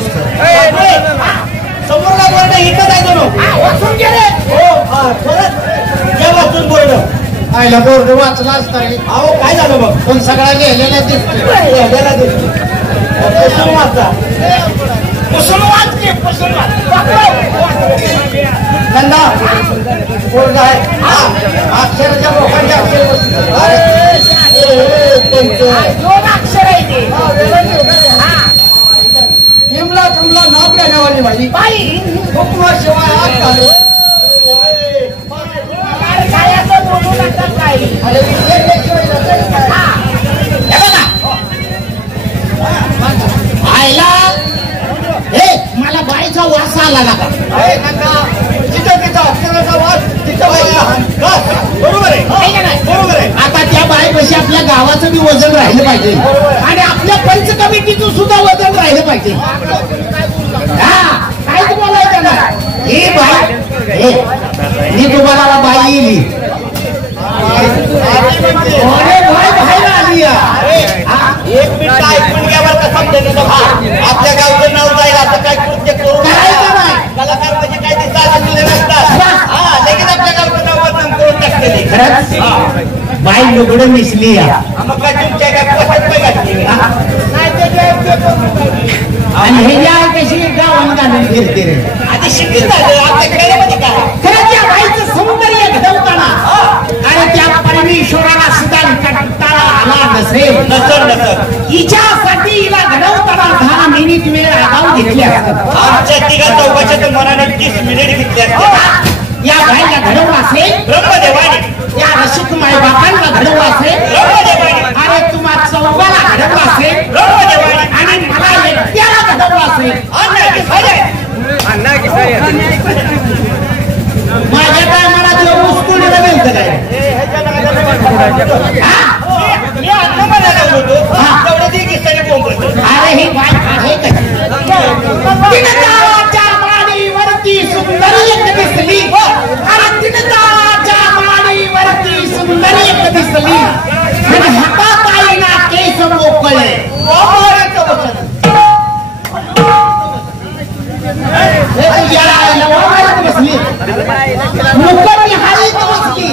दोस्त समोरला बोर्ड इथं जायचं वाचून गेले हो जे वाचून बोर्ड आयला बोर्ड वाचला असता अहो काय झालं मग पण सगळा लिहिलेला दिसतो लिहिलेला दिसतो पुसून वाचा पुसून वाच की पुसून नंदा बोर्ड आहे अक्षराच्या लोकांचे दोन अक्षर आहे ते हिमला तुमला नाव घेण्यावाली माझी बाई हुकमाशिवाय हात घालू बोलू नका काही आयला हे मला बाईचा वास आला नका तिथं तिथं अक्षराचा वास तिथं बरोबर आहे बरोबर आहे आता त्या बाईपाशी आपल्या गावाचं बी वजन राहिलं पाहिजे आणि आपल्या पंच कमिटीचं सुद्धा वजन राहिलं पाहिजे काहीच बोलायचं ना ही बाई मी तुम्हाला बाई येईल एक मिनिट ऐकून घ्या बरं का समजा आपल्या गावचं नाव जाईल असं काय कृत्य करू कलाकार म्हणजे काय ते चालत तुझे नसतात लगेच आपल्या गावचं नाव बदनाम करून टाकते बाई लुगडं मिसली मग काय तुमच्या काय पोटात घातली आणि हे ज्या कशी गावानं घालून फिरते रे आधी शिकत झालं आपल्या खेड्यामध्ये काय खरं त्या बाईचं सौंदर्य घडवताना आणि त्या परमेश्वराला सुद्धा कंटाळा आला नसेल हिच्यासाठी हिला घडवताना 10 मिनिट वेळ आगाऊ घेतली असतात आमच्या तिघा चौकाच्या तर मनाने 30 मिनिट घेतले असतात या बाईला घडवलं असेल ब्रह्मदेवाने या रसिकमाई बाबांना घडवलं असेल ब्रह्मदेवाने अरे तुम्हा चौघाला घडवलं असेल ब्रह्मदेवाने आणि मला एकट्याला घडवलं असेल माझ्या काय मला ते उस्कुलीला मिळतं काय अरे ही बाई आहे का माडीवरती सुंदर एक दिसली अरे तिनताच्या माडीवरती सुंदर एक दिसली आणि हातात आईना केस मोकळे बसली मुकटी हारी बसली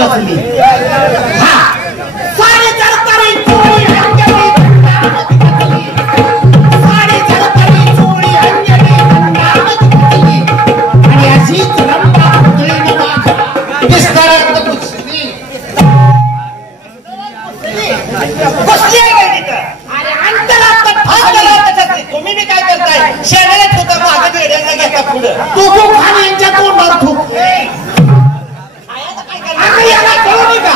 बसली हा साडे चरतारी चोळी साडे चरतारी चोळी आणि अशीच रंबा पुतळीने माझ्या विस्तारात बसली अरे अंतरात तुम्ही मी काय करताय शेणाला होता मागे बेड्यांना घेता पुढं तू खूप खाली यांच्या तोंडावर थूक याला कळू का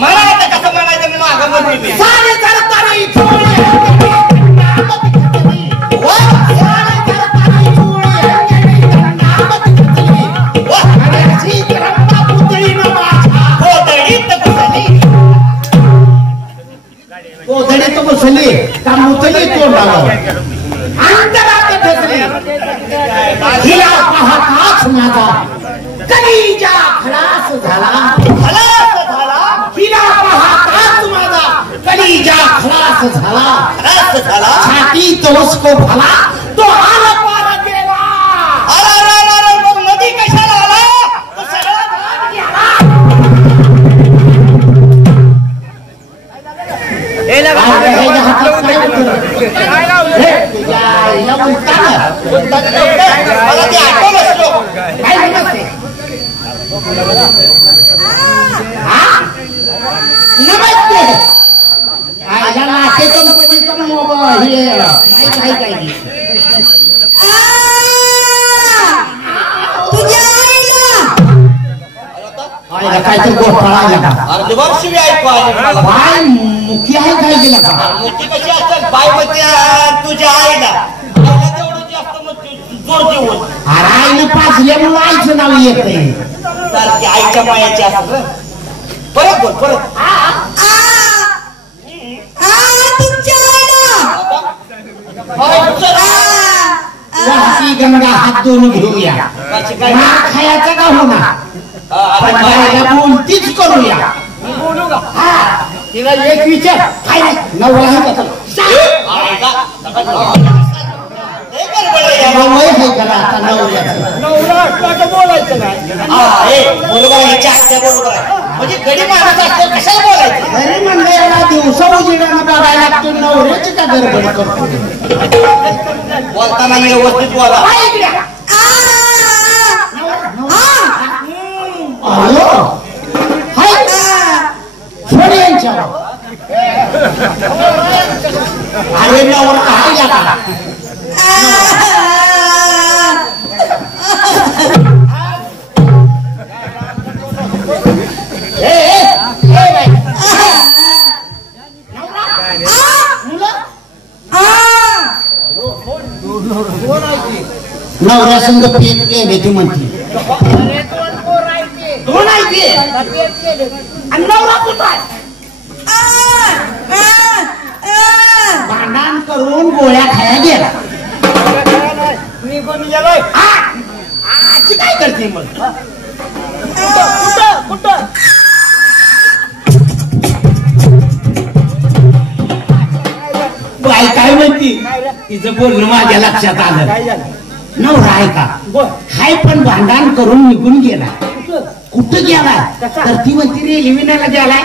मला आता कसं म्हणायचं मी मागं म्हणते साडे चरतारी कोथळीत बसली का मुतली तोंडावर अंतरात ठसली हिला पाहताच माझा कलिजा खलास झाला हिला पाहताच माझा कलिजा खलास झाला छाती तोसको भला तो आला पार गेला अरे मग नदी कशाला आला तो सगळा धान काय तर गोठळा बाय मुखी आहे काय गेला का मुखी कशी असतात बाय मध्ये तुझ्या आईला तेवढं जास्त जोर देऊन अरे आईने पाचल्यामुळे आईचं नाव येत नाही सारखी आईच्या मायाची असं परत बोल परत वाहती गंगा हात धुवून घेऊया खायचा का होणार बोलतीच करूया तिला एक विचार काय नाही नवरा वय आहे करा आता नवऱ्याचं. बोलायचं नाही. बरोबर आहे, जास्त बरोबर आहे. म्हणजे गडी मारायचं असतं कशाला बोलायचं. घरी म्हणलं याला दिवसा उजेडानं बघायला लागतो, नवऱ्याची का गडबड करतो. बोलताना व्यवस्थित बोला. अरे नवरा आहे का. नवऱ्या संघ पेट केले ती म्हणते. दोन आहे ते. आणि नवरा कुठं आहे. भांडण करून गोळ्या खाया गेला. निघून गेलोय. आजची काय करते मग. कुठं बाई काय म्हणती. तिचं बोलणं माझ्या लक्षात आलं. काय झालं. नवरा आहे का. हाय पण भांडण करून निघून गेला. कुठं गेलाय तर ती म्हणती रेल्वेला गेलाय.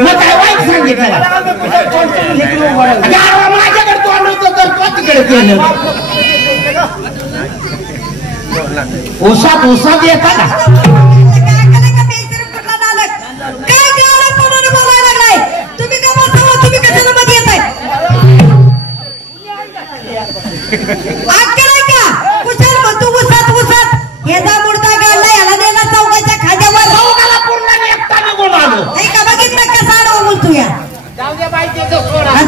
मग काय वाईट सांगितलं. माझ्याकडे तोंड होतं तर तो तिकडे गेलं. ओसात येता का.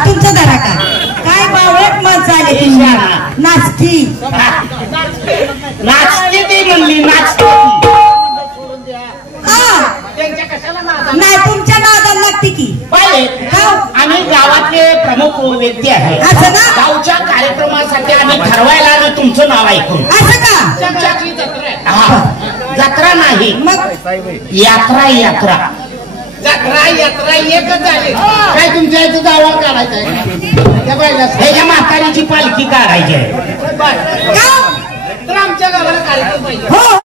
तुमचा धरा का काय बावळट माणसं आले. नाचती नाचते ती म्हणली. नाचते नाही तुमच्या नादाला लागते की. आम्ही गावातले प्रमुख व्यक्ती आहे. असं ना. गावच्या कार्यक्रमासाठी आम्ही ठरवायला आलो तुमचं नाव ऐकून. असं का. जत्रा नाही मग यात्रा. जत्रा यात्रा एकच झाली. काय तुमच्या इथं दावा काढायचा आहे. ह्याच्या म्हातारीची पालखी काढायची आहे. तर आमच्या गावाला कार्यक्रम पाहिजे. हो